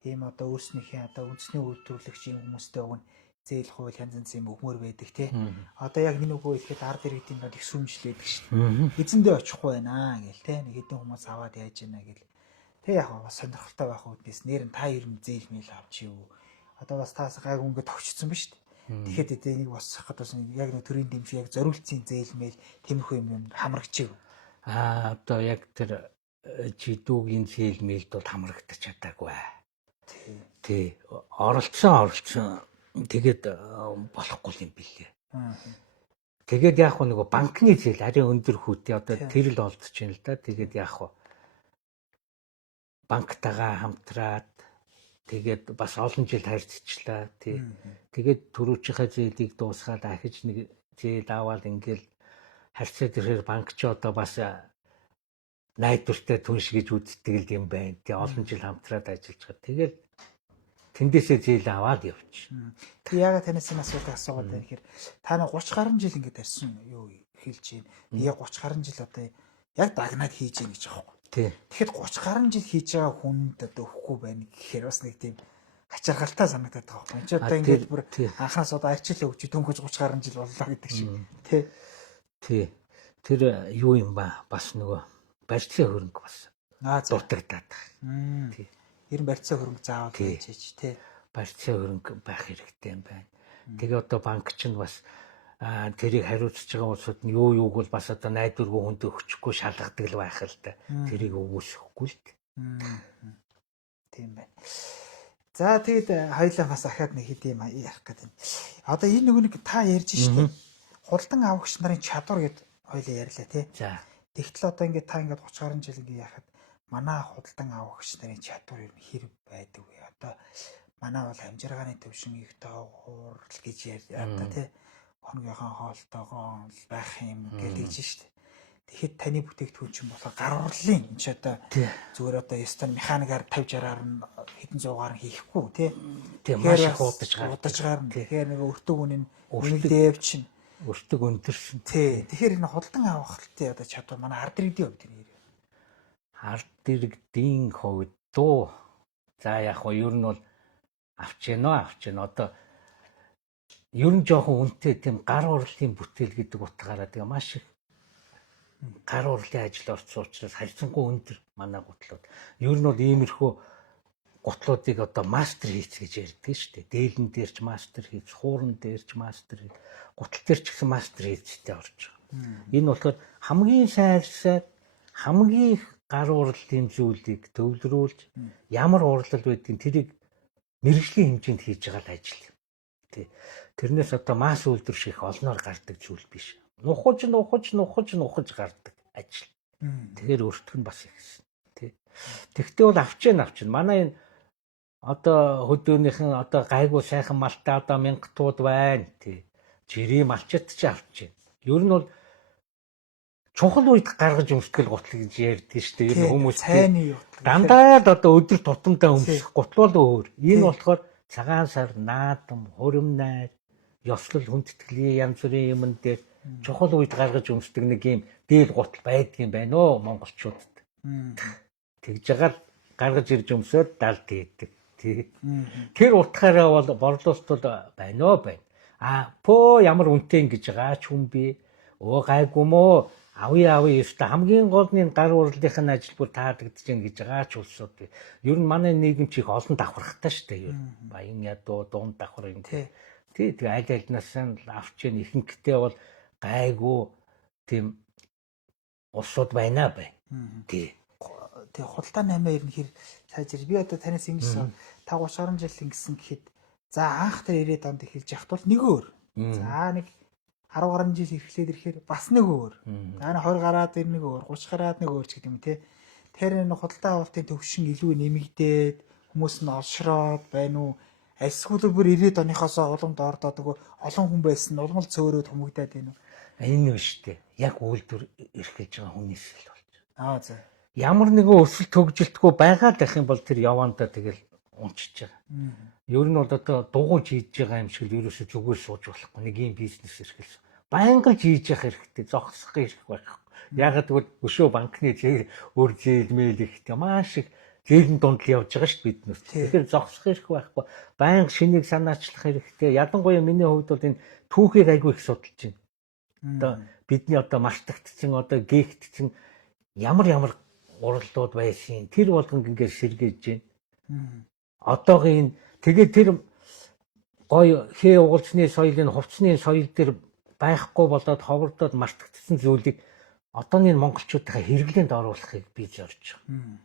ийм одоо өөрснийхээ одоо үндэсний үйлдвэрлэгчийн хүмүүстэй өгнө зээл хууль янз юм өгмөр байдаг тий. Одоо яг энэ үгүй ихэд ард иргэдийн бол их сүмжлээдэг шүү дээ. Эзэндээ очихгүй байна гэл тий. Нэг хэдэн хүмүүс аваад яаж ийна гэл. Тэг яг бас сонирхолтой байх үднээс нэр нь та ер нь зээл мэйл авч юу. Одоо бас таас гайг ингээд тогтчихсон ба шүү дээ. Тэгэхэд энийг босгох гэдэг бас яг нэг төрийн дэмжиг яг зориулцын зээл мэйл тэмхүү юм хамрагчиг. Одоо яг тэр жидүүгийн зээл мэйлд бол хамрагдаж чадаагүй. Тий. Оролцсон. Тэгээд болохгүй юм билээ. Тэгээд яг нөгөө банкны зээл арай өндөр хүүтэй одоо тэр л олдож байна л да. Тэгээд яг банктайгаа хамтраад тэгээд бас олон жил харьцчлаа тий. Тэгээд түрүүчийнхээ зээлийг дуусгаад ахиж нэг зээл аваад ингээл харьцаад ирэхээр банк ч одоо бас найдвартай түнш гэж үздэг юм байна. Тий олон жил хамтраад ажиллаж байгаа. Тэгээд тэндээсээ зээл аваад явчих. Тэг яагаад танаас энэ асуултыг асуугаад байна гэхээр та нэг 30 гаруй жил ингээд арьсан юу хэлж байна. Би яг 30 гаруй жил одоо яг дагнаад хийж гин гэж байгаа юм. Тий. Тэгэхэд 30 гаруй жил хийж байгаа хүнд одоо өгөхгүй байна гэхээр бас нэг тийм хачиргалтай санагдаад байгаа байхгүй. Энд ч одоо ингээд бүр анхаас одоо арчил өгч дөнгөж 30 гаруй жил боллоо гэдэг шиг тий. Тэр юу юм ба бас нөгөө барьцаа хөрөнгө бас дутагдаад байгаа. Тий. Ер нь барьцаа хөрөнгө заавал байж тий. Барьцаа хөрөнгө байх хэрэгтэй юм байна. Тэгээ одоо банк ч нь бас тэрийг хариуцж байгаа улсууд нь юуг бол бас одоо найдваргүй хүнд өгчихгүй шалгадаг л байх л да. Тэрийг өгөөсөхгүй л дээ. Тийм байна. За тэгэд хоёлаа бас ахаад нэг хэд юм ярих гэдэг. Одоо энэ нэг та ярьж штэ. Худалдан авагч нарын чадвар гэд хоёлаа ярьлаа тий. За. Тэгтэл одоо ингээд та ингээд 30 гаруй жил ингээд яхад манай худалдан авагч нарын чадвар ер нь хэрэг байдаг вэ? Одоо манай бол хамжиргааны төвшин их доогуур гэж ярьдаг тий. Хоногийнхаа хоолтойгоо байх юм гэдэг чинь штэ. Тэгэхэд таны бүтээгдэхүүн чинь болохоор гар урлын энэ ч одоо зүгээр одоо ёстой механикаар 50-60-аар нь хэдэн зуугаар нь хийхгүй тий. Тийм маш их удаж гарна. Тэгэхээр нэг өртөг үнийн үнэлдээв чинь өртөг өндөрсөн. Тий. Тэгэхээр энэ худалдан авахлтын одоо чадвар манай ард иргэдийн хувьд нэр. Ард иргэдийн хувьд дөө. За яг хоо ер нь бол авч яана. Одоо ер нь жоохон үнэтэй тийм гар урлын бүтээл гэдэг утгаараа тэгээ маш их гар урлын ажил орсон учраас харьцангуй өндөр манай гутлууд. Ер нь бол иймэрхүү гутлуудыг одоо мастер хийц гэж ярьдаг шүү дээ. Дээлэн дээр ч мастер хийц, хууран дээр ч мастер хийц, гутал дээр ч гэсэн мастер хийцтэй орж байгаа. Энэ болохоор хамгийн сайрсаад хамгийн их гар урлын зүйлийг төвлөрүүлж ямар урлал байдгийг тэрийг мэргэжлийн хэмжээнд хийж байгаа л ажил. Тий. Тэрнээс одоо масс үйлдвэр шиг олноор гардаг зүйл биш. Нухаж гардаг ажил. Тэгэхээр өртөх нь бас ихсэн. Тий. Тэгтээ бол авч. Манай энэ одоо хөдөөнийхэн одоо гайгүй сайхан малтай одоо 1000 тууд байна. Тий. Жирийн малчит ч авч байна. Ер нь бол чухал үед гаргаж өмсгөл гутал гэж ярьдгийг шүү дээ. Ер нь хүмүүс дандаа л одоо өдөр тутамдаа өмсөх гутал бол өөр. Энэ болохоор цагаан сар, наадам, хурим найр, ёслол хүндэтгэлийн янз бүрийн юмн дээр чухал үед гаргаж өмсдөг нэг юм дээл гутал байдгийн байна оо монголчуудад. Тэгж байгаа л гаргаж ирж өмсөд далд хийдэг. Тий. Тэр утгаараа бол борлуулалт байна. Пөө ямар үнэтэй ингэж байгаа ч хүн би. Гайгүй мó. Ави ёстой хамгийн гол нь гар урлалынх нь ажил бүр таадагдж байна гэж байгаа ч улсууд. Ер нь манай нийгэм чих олон давхархтай шүү дээ. Баян ядуу, дунд давхар юм. Тий. Тэгээ аль альнаас нь авч яах ихэнхдээ бол гайгүй тийм улсууд байна. Тий. Тэгээ худалдаа 8 ерөнхийд сайжир. Би одоо танаас ингэсэн 5 30 жил ингэсэн гэхэд за анх тэр ирээд онд эхэлж яхад бол нэг өөр. За нэг 10 гаруй жил ирэхлээр ирэхээр бас нэг өөр. За 20 гараад ир нэг өөр, 30 гараад нэг өөр ч гэдэг юм тий. Тэр энэ худалдаа авалтын төвшин илүү нэмэгдээд хүмүүс нь олшроод байна уу? Альсгүйгээр бүр 90-ад оныхоосоо уламд ордоод нөгөө олон хүн байсан улмал цөөрөөд хүмүүгдээд байна уу? Энэ нь шүү дээ. Яг үйлдвэр эрхэлж байгаа хүнээс л болж. За. Ямар нэгэн өсөлт хөгжилтгүй байгаад байх юм бол тэр явандаа тэгэл унчиж байгаа. Ер нь бол одоо дугуйж хийж байгаа юм шиг л ерөөсө зүгээр сууж болохгүй. Нэг юм бизнес эрхэлсэн. Баян л хийж явах хэрэгтэй. Зогсох хэрэг байхгүй. Ягаад гэвэл өшөө банкны өөр зээл мэйл ихтэй маш их зээлийн дунд л явж байгаа шүү дээ биднээс. Тэгэхээр зогсох хэрэг байхгүй. Баян шинийг санаачлах хэрэгтэй. Ялангуяа миний хувьд бол энэ түүхийг айгүй их судалж байна. Одоо бидний одоо мартагдсан одоо гээгдсэн ямар уралдууд байсан. Тэр болгонд ингээд сэргээж байна. Одоогийн тэгээд тэр гой хээ угалцны соёлын хувцсны соёл дээр байхгүй болоод ховордоод мартагдсан зүйлийг одооний монголчуудаа хэрэглээнд оруулахыг би зорж байгаа.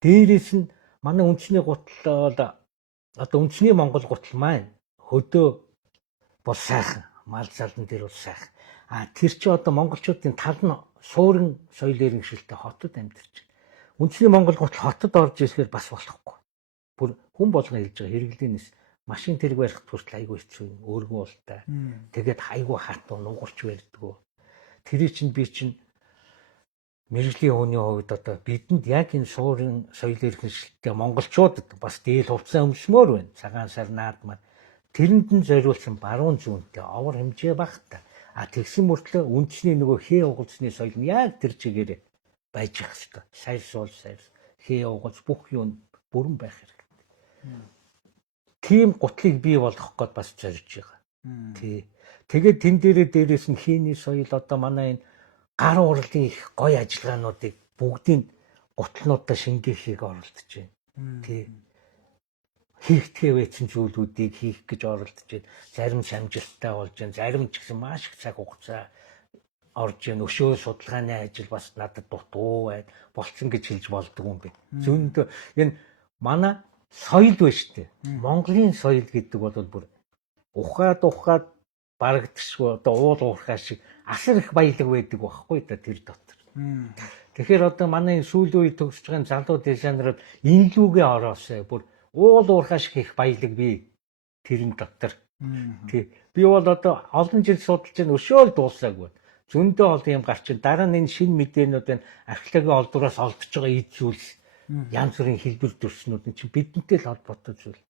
Дээрээс нь манай үндэсний гутал бол одоо үндэсний монгол гутал маань хөдөө бол сайхан, мал залан дээр бол сайхан. Тэр чи одоо монголчуудын тал нь суурин соёл иргэншилтэй хотод амьдарч байна. Үндэсний монгол гутал хотод орж ирэхээр бас болохгүй. Бүр хүн болгон хэлж байгаа хэрэглэнээс машин тэрэг барих хүртэл айгүй хэцүү юм. Өөргөн уултай. Тэгээд айгүй хатуу нугарч барьдгөө. Тэрий чинь би чинь мэрэгжлийн хүний хувьд одоо бидэнд яг энэ суурин соёл иргэншилтэй монголчуудад бас дээл хувцас өмсмөр байна. Цагаан сар наадмаар тэрэнд нь зориулсан баруун зүүнтэй овор хэмжээ багтаа. Тэгсэн мөртлөө үндэсний нөгөө хээ угалцны соёл нь яг тэр чигээр байж ах хэвээр. Сайрс хээ угалц бүх юм бүрэн байх хэрэгтэй. тийм гутлыг бий болгох гээд бас зорж байгаа. Тий. Тэгээд тэн дээрээс нь хийний соёл одоо манай энэ гар урлын их гоё ажиллагаануудыг бүгдийг гутлнуудаа шингээхийг оролдож байна. Тий. Хийхтэй байсан зүйлүүдийг хийх гэж оролдож байна. Зарим шамжилттай болж байна. Зарим ч гэсэн маш их цаг хугацаа орж байна. Өшөө судалгааны ажил бас надад дутуу байна. Болцсон гэж хэлж болдгоо юм бэ. Зөндөө энэ манай соёл ба штэ. Монголын соёл гэдэг бол бүр ухаад барагдчихгүй одоо уул уурхай шиг асар их баялаг байдаг байхгүй да тэр дотор. Тэгэхээр одоо манай сүүлийн үед төгсөж байгаа залуу дизайнерууд энэ лүүгээ ороосоо бүр уул уурхай шиг их баялаг бий тэрэн дотор. Тий. Би бол одоо олон жил судалж байгаа өшөөл дуусаагүй. Зөндөө олон юм гарч ин дараа нь энэ шинэ мэдээнүүд энэ археологийн олдвороос олдож байгаа эд зүйлс янз бүрийн хэлбэр төрснүүд нь чинь бидэнтэй л холбоотой зүйл.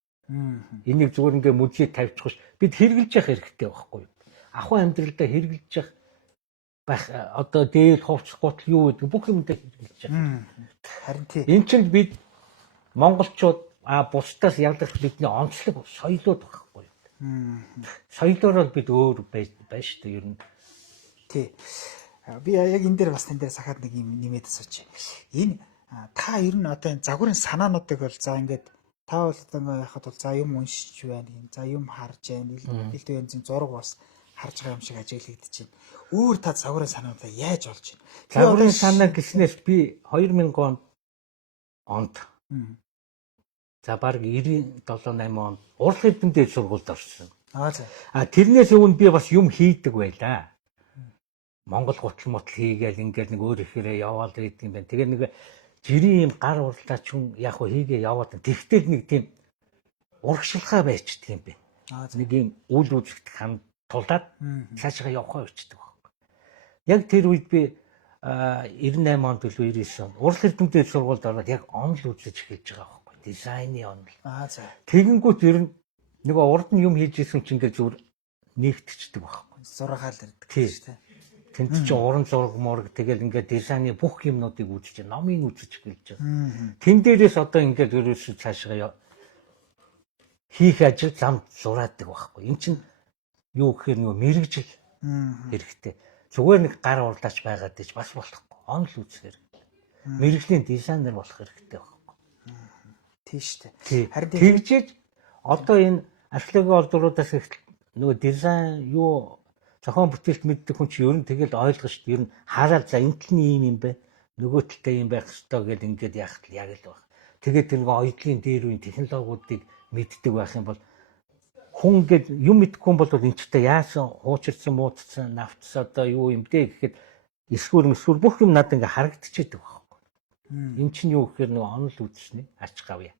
Энийг зүгээр ингээ музейд тавьчихгүй бид хэрэгжилж явах хэрэгтэй байхгүй юу? Ахуй амьдралдаа хэрэгжилж явах байх одоо дээл хувцс гутал юу гэдэг бүх юмдаа хэрэгжилж явах. Харин тий. Энд чинь бид монголчууд бусдаас ялгах бидний онцлог соёлууд байхгүй юу? Соёлоор бид өөр байна шүү дээ ер нь. Тий. Би яг энэ дээр бас тань дээр сахаад нэг юм нэмээд асууч. Энэ та ер нь одоо энэ загварын санаануудыг бол за ингээд та бол одоо яхад бол за юм уншиж байна юм. За юм харж байна. Илт янзын зураг бас харж байгаа юм шиг ажиглагдаж байна. Өөр та загварын санаануудаа яаж олж байна? Загварын санаа гэснээр би 2000 онд за баг 97 8 онд Урлаг эрдэмтэд сургуульд орсон. За. Тэрнээс өмнө би бас юм хийдэг байлаа. Монгол гутал мотл хийгээл ингээд нэг өөр ихээрээ яваал байдаг юм байна. Тэгээ нэг жирийн юм гар урлаач хүн яг хөө хийгээ яваад. Тэгтэл нэг тийм урагшилгаа байчдаг юм байна. Нэг юм үйл үзэгдэх ханд тулаад цаашаа явахаа бичдэг байхгүй. Яг тэр үед би 98 онд төлөө 99 онд Урлаг эрдэмтэд сургуульд ороод яг онл үзэж эхэлж байгаа байхгүй. Дизайны онл. За. Тэгэнгүүт ер нь нөгөө урд нь юм хийж исэн чинь ингээд зүгээр нэгтчихдэг байхгүй. Зургаал ирдэг шүү дээ. Тэнд чинь уран зураг мураг тэгэл ингээд дизайны бүх юмнуудыг үзэж, номыг үзэж эхэлж байгаа. Тэн дээрээс одоо ингээд ерөөсөө цаашаа хийх ажил зам зураадаг байхгүй. Эн чинь юу гэхээр нөгөө мэрэгжил хэрэгтэй. Зүгээр нэг гар урлаач байгаад ич бас болохгүй. Онл үзэх хэрэгтэй. Мэрэгжлийн дизайнер болох хэрэгтэй байхгүй. Тийм шүү дээ. Харин тэгжиж одоо энэ археологийн олдворуудаас их нөгөө дизайн юу зохион бүтээлт мэддэг хүн чинь ер нь тэгэл ойлгох шүү дээ. Ер нь хараад за энэ талын юм бэ. Нөгөө талтай юм байх ёстой гэж ингээд яах л яг л баг. Тэгээд тэр нөгөө оюутлын дээр үеийн технологиудыг мэддэг байх юм бол хүн ингээд юм мэдхгүй хүн бол энэ ч та яасан хуучирсан муудсан навтс одоо юу юм бэ гэхэд эсвэр бүх юм надад ингээд харагдчихэдэг байхгүй. Энд чинь юу гэхээр нөгөө онл үзснэ ач гавья.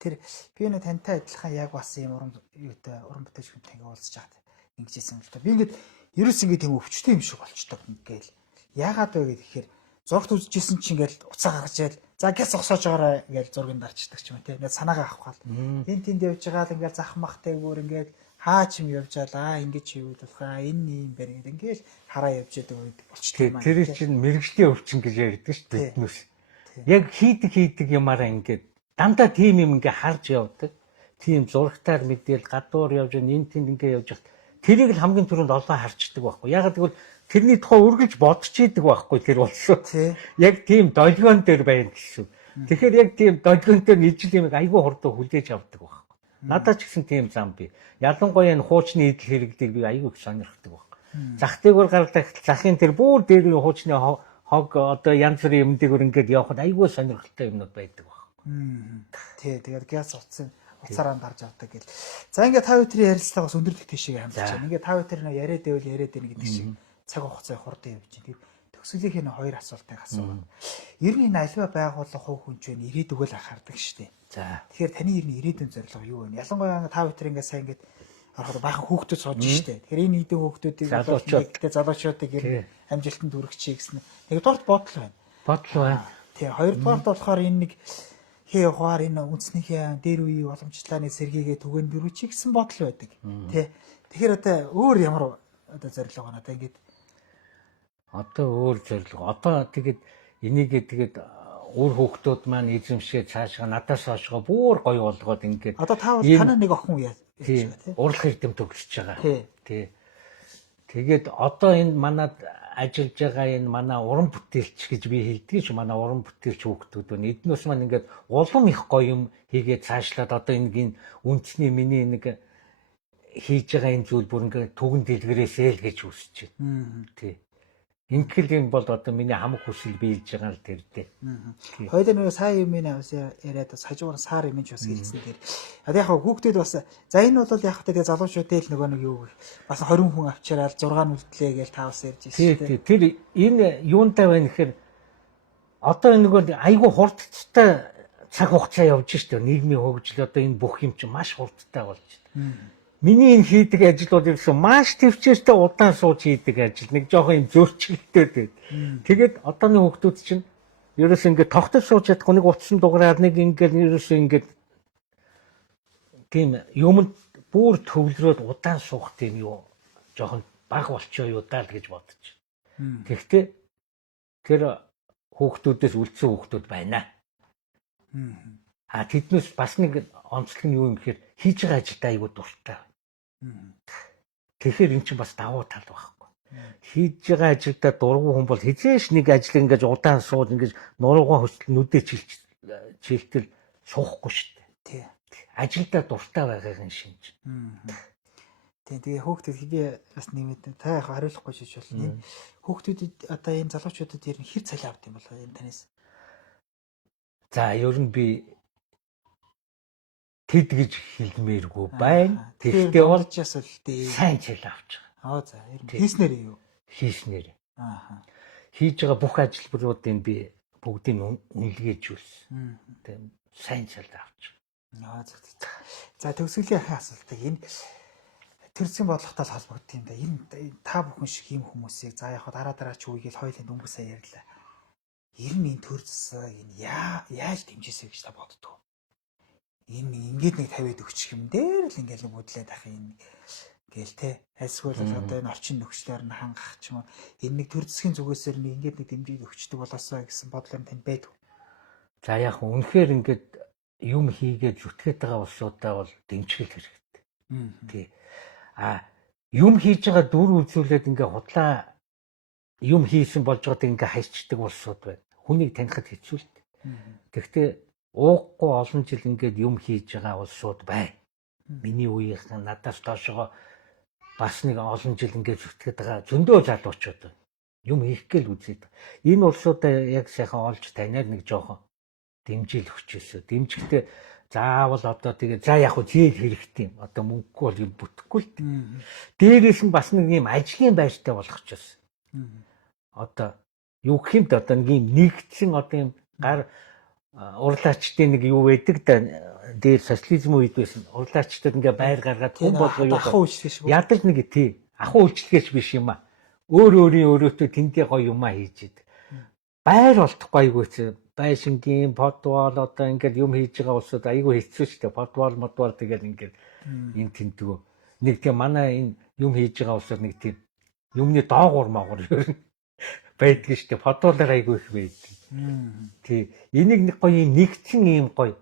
Тэр би нэг тантай адилхан яг бас юм уран бүтээлч хүнтэй ингээд уулзж байгаад ингэжсэн л та. Би ингээд ерөөс ингээд тийм өвчтэй юм шиг болчтой ингээл. Яагаад вэ гэхээр зургт үзчихсэн чинь ингээд уцаа гаргаж яал. За гэс зогсоож байгаараа ингээд зургийг дарчдаг ч юм те. Ингээд санаагаа авах гал. Энд тэнд явж байгаа л ингээд захмахтай өөр ингээд хаа ч юм явж байгаа ингэж хийвэл болохаа энэ юм байна гэдэг ингээд хараа явж байгаа үед болчтой юм аа. Тэр чинь мэрэгжлийн өвчин гэж ярьдаг шүү дээ биднээс. Яг хийдэг юмараа ингээд дандаа тийм юм ингээд харж явдаг. Тийм зурагтаар мэдээл гадуур явж энэ тэнд ингээд явж байгаа. Тэрийг л хамгийн түрүүнд олоо харчдаг байхгүй. Ягаад гэвэл тэрний тухай үргэлж бодож идэг байхгүй тэр болсоо. Яг тийм долгион дээр байна гэсэн. Тэгэхээр яг тийм долгион дээр ижил юм айгүй хурдан хүлээж авдаг байхгүй. Надад ч гэсэн тийм зам бий. Ялангуяа энэ хуучны идэл хэрэглэдэг би айгүй их сонирхдаг байхгүй. Зах дээгүүр гардаг захын тэр бүр дээр хуучны хог одоо янз бүрийн юмдэгөр ингээд явхад айгүй сонирхолтой юмнууд байдаг байхгүй. Тэгээд газ утсан уцаараа дарж авдаг гэл. За ингээд та бүхэн ярилцлага бас өндөр төшийг хамжиж байна. Ингээд та бүхэн яриад байвал гэдэг шиг цаг хугацаа хурдан явж байна. Төгсгөлийн хоёр асуултыг асуув. Ер нь энэ альва байгууллага хувь хүн ч вэ ирээдүгөө л анхаардаг шүү дээ. За. Тэгэхээр таны ер нь ирээдүйн зорилго юу вэ? Ялангуяа та бүхэн ингээд сайн ингээд ороход баахан хүүхдүүд сууж шүү дээ. Тэгэхээр энэ хэдэн хүүхдүүдийг залуучуудыг ер нь амжилтанд хүргэчихье гэсэн нэг дурт бодол байна. Бодол байна. Тий, хоёрдугаарт болохоор энэ нэг хээ явахаар энэ үндснийхээ дээр үеийн уламжлалааны сэргийгээ түгээн дөрвчих гэсэн бодол байдаг. Тий. Тэгэхээр одоо өөр ямар одоо зорилго байна одоо ингээд одоо өөр зорилго. Одоо тэгээд энийгээ тэгээд үр хүүхдүүд маань эзэмшээ цаашаа надаас хойшоо бүр гоё болгоод ингээд Одоо та бол танаа нэг охин уу яаж байгаа тийм. урлах эрдэм төгсөж байгаа. Тий. Тэгээд одоо энэ манад ажиллаж байгаа энэ манай уран бүтээлч гэж би хэлдэг ш манай уран бүтээлч хүүхдүүд байна. Эднээс маань ингээд улам их гоё юм хийгээд цаашлаад одоо энэ үндэсний миний нэг хийж байгаа энэ зүйл бүр ингээд түгэн дэлгэрээсээ л гэж үсэж байна. Тий. Ингээл юм бол одоо миний хамаг хүсэл биелж байгаа л тэр дээ. Хоёул нэг сая юм бас яриад бас хажуугаар сар юм ч бас хэлсэн дээр. Одоо яг хүүхдүүд бас за энэ бол яг тэгээ залуучуудын л нөгөө нэг юу бас 20 хүн авчираад 6 нүлдлээ гэж та бас ярьж ирсэн тийм. Тэр энэ юунтай байна гэхээр одоо энэ нөгөө айгүй хурдтай цаг хугацаа явж штэ нийгмийн хөгжил одоо энэ бүх юм чинь маш хурдтай болж байна. Миний энэ хийдэг ажил бол ерөөсөө маш төвчээртэй удаан сууж хийдэг ажил. Нэг жоохон юм зөрчилтэй байд. Тэгээд одооны хүүхдүүд чинь ерөөсөө ингээд тогтож сууж чадахгүй нэг утсан дугаараар нэг ингээд ерөөсөө ингээд тийм юмд бүр төвлөрөөд удаан суух тийм юу жоохон баг болчоо юу даа л гэж бодож. Тэгэхдээ тэр хүүхдүүдээс үлдсэн хүүхдүүд байна. Тэднээс бас нэг онцлог нь юу юм гэхээр хийж байгаа ажилдаа айгүй дуртай. Тэгэхээр эн чинь бас давуу тал байхгүй. Хийж байгаа ажилдаа дургу хүн бол хизээш нэг ажил ингэж удаан суул ингэж нуруугаа хөсөл нүдээ чилтэл суухгүй шүү дээ. Тий. Ажилдаа дуртай байгаагийн шинж. Тэгээ хүүхдүүд би бас нэмээд та яг хариулахгүй шиж болно. Хүүхдүүдэд одоо энэ залуучуудад ер нь хэр цалин авд юм бол энэ танаас. За ер нь би тэд гэж хэлмээргүй байна. Тэгтээ олж ясвал сайн цал авч байгаа. За ер нь хийснээр юу? Хийснээр. Хийж байгаа бүх ажилбаруудыг би бүгдийг үнэлгээжүүлсэн. Тийм сайн цал авч байгаа. За төгсгөлийн асуултыг энэ төрсөн бодлоготой холбогдсон юм да. Энэ та бүхэн шиг ийм хүмүүсийг за яг дараа ч үегээл хоёулын дөнгөж сайн ярьлаа. Ер нь энэ төрсөн энэ яаж дэмжээсэй гэж та боддог. Энэ ингээд нэг 50-д өгчих юм дээр л ингээд нэг бодлоо тах юм гээл те. Альсгүй л одоо энэ орчин нөхцлөөр нь хангах ч юм уу. Энэ нэг төр засгийн зүгээсээр нэг ингээд нэг дэмжиж өгчдөг болоосоо гэсэн бодлоор тань байдаг. За яг үнэхээр ингээд юм хийгээд зүтгээд байгаа улсуудаа бол дэмжих хэрэгтэй. Тий. Юм хийж байгаа дүр үзүүлээд ингээд худлаа юм хийсэн болж байгааг ингээд хайчдаг улсууд байна. Хүнийг танихад хэцүү л дээ. Гэхдээ ууггүй олон жил ингээд юм хийж байгаа улсууд байна. Миний үеийнхэн надаас доошоо бас нэг олон жил ингээд зүтгээд байгаа зөндөө залуучууд байна. Юм хийх гээл үзээд. Энэ улсуудаа яг сайхан олж таниад нэг жоохон дэмжил өгчээсөө. Дэмжихдээ заавал одоо тэгээ за яг хөө зээл хэрэгтэй юм. Одоо мөнгөгүй бол юм бүтэхгүй л дээ. Дээрээс нь бас нэг юм ажлын байртай болгочихсон. Одоо юу гэх юм одоо нэг юм нэгдсэн одоо юм гар урлаачдын нэг юу байдаг да дээр социализм үед байсан. Урлаачдад ингээ байр гаргаад хүн болгоо юу ядал нэг тий ахын үйлчлэгч биш юм а. Өөрөөтөө тэндээ гоё юмаа хийж идэг. Байр олдохгүй айгүйц байшингийн подвал одоо ингээд юм хийж байгаа улсууд айгүй хэцүү шүү дээ. Подвал тэгэл ингээд энэ тэнтгөө нэг тийм манай энэ юм хийж байгаа улсууд нэг тийм юмны доогуур магуур байдгийг шүү дээ. Подвалаар айгүй их байдаг. Тий энийг нэг гоё юм нэгдсэн юм гоё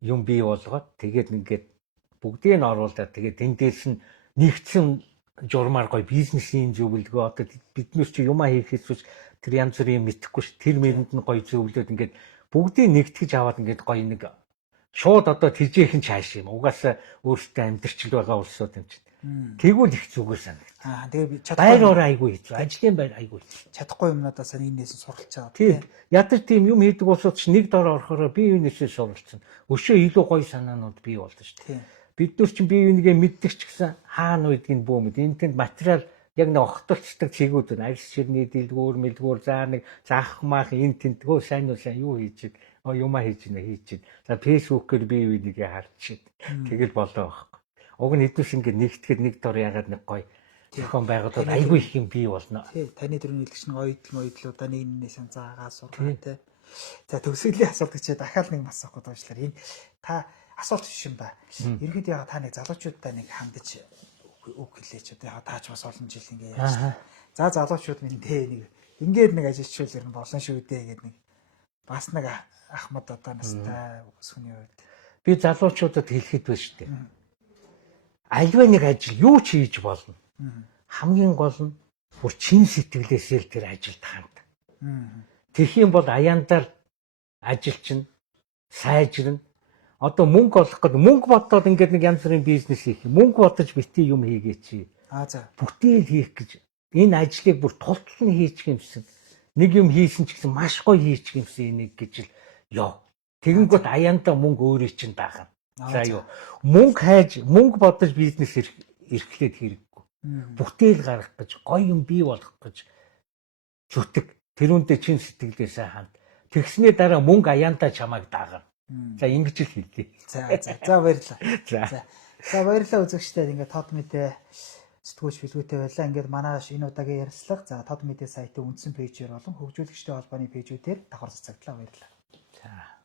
юм бий болгоод тэгээд ингээд бүгдийг нь оруулаад тэгээд тэн дээрс нь нэгдсэн журмаар гоё бизнесийн зөвлөгөө одоо биднээс чи юмаа хийх хэсвч тэр янз бүрийн мэдэхгүй ш тэр мэрэнд нь гоё зөвлөд ингээд бүгдийг нэгтгэж аваад ингээд гоё нэг шууд одоо тэжээхэн чааш юм угаасаа өөртөө амьдрчил байгаа улсууд юм чинь тэгвэл их зүгээр санагд. Тэгээ байр ороо айгүй хэцүү ажлын байр айгүй чадахгүй юмнуудаас нэгнээс нь суралж байгаа. Тийм ядаж тийм юм хийдэг улсууд ч нэг дор орохоор бие биенээсээ суралцсан өшөө илүү гоё санаанууд бий болно ш. Бид нар чинь бие бинийгээ мэддэг ч гэсэн хаана үйдгийг бөөмөд энэ тэнд материал яг нэг огтолцдог чигүүд байна. Арьс ширний дэлгүүр мэлгүүр заа нэг заах маах энэ тэнтгөө сайн юу хийж юмаа хийж байна. За фэйсбүүкээр бие бинийгээ харчихэд тэгэл болоо байхгүй. Уг нь хэдүүс ингэ нэгтгэхэд нэг дор ягаад нэг гоё зохион байгуулалт айгүй их юм бий болно. Тий таны дөрөв нийлэгч нэг ойдлуудаа нэг нэсэн заагаа сургаа тий. За төгсгөлийн асуулт гэж дахиад нэг асуух гэдэг ажлаар энэ та асуулт биш юм да. Ерөнхийдөө яг та нэг залуучуудтай нэг хандаж үг хэлээч. Одоо яг таач бас олон жил ингэ яаж. За залуучууд минь тий нэг ингээд нэг ажиллачвал ер нь болно шүү дээ гэдэг нэг бас нэг ахмад одоо настай өсвөний үед Би залуучуудад хэлэхэд байна шүү дээ. Альва нэг ажил юу ч хийж болно. Хамгийн гол нь бүр чин сэтгэлээсээ л тэр ажилд ханд. Тэрхийн бол аяндаар ажил чинь сайжирна. Одоо мөнгө олох гэдэг мөнгө бодоод ингээд нэг янз бүрийн бизнес хийх. Мөнгө бодож битгий юм хийгээч. за Бүтээл хийх гэж энэ ажлыг бүр тултал нь хийчих юмсан. Нэг юм хийсэн ч гэсэн маш гоё хийчих юмсан энийг гэж л яв. Тэгэнгүүт аяндаа мөнгө өөрөө чинь даахна. За юу. Мөнгө хайж, мөнгө бодож бизнес эрхлээд хэрэггүй. Бүтээл гаргах гэж, гоё юм бий болгох гэж зүтг. Тэрүүндээ чин сэтгэлээсээ ханд. Тэгснээ дараа мөнгө аяндаа чамайг даагна. За ингэж л хэлээ. За баярлалаа. За. За баярлалаа үзэгчдээ ингээд Тод Медиа сэтгүүлч билгүүтэй байлаа. Ингээд манайш энэ удаагийн ярилцлага за Тод Медиа сайтын үндсэн пэйжээр болон хөгжүүлэгчтэй холбооны пэйжүүдээр давхар цацагдлаа. Баярлалаа. За.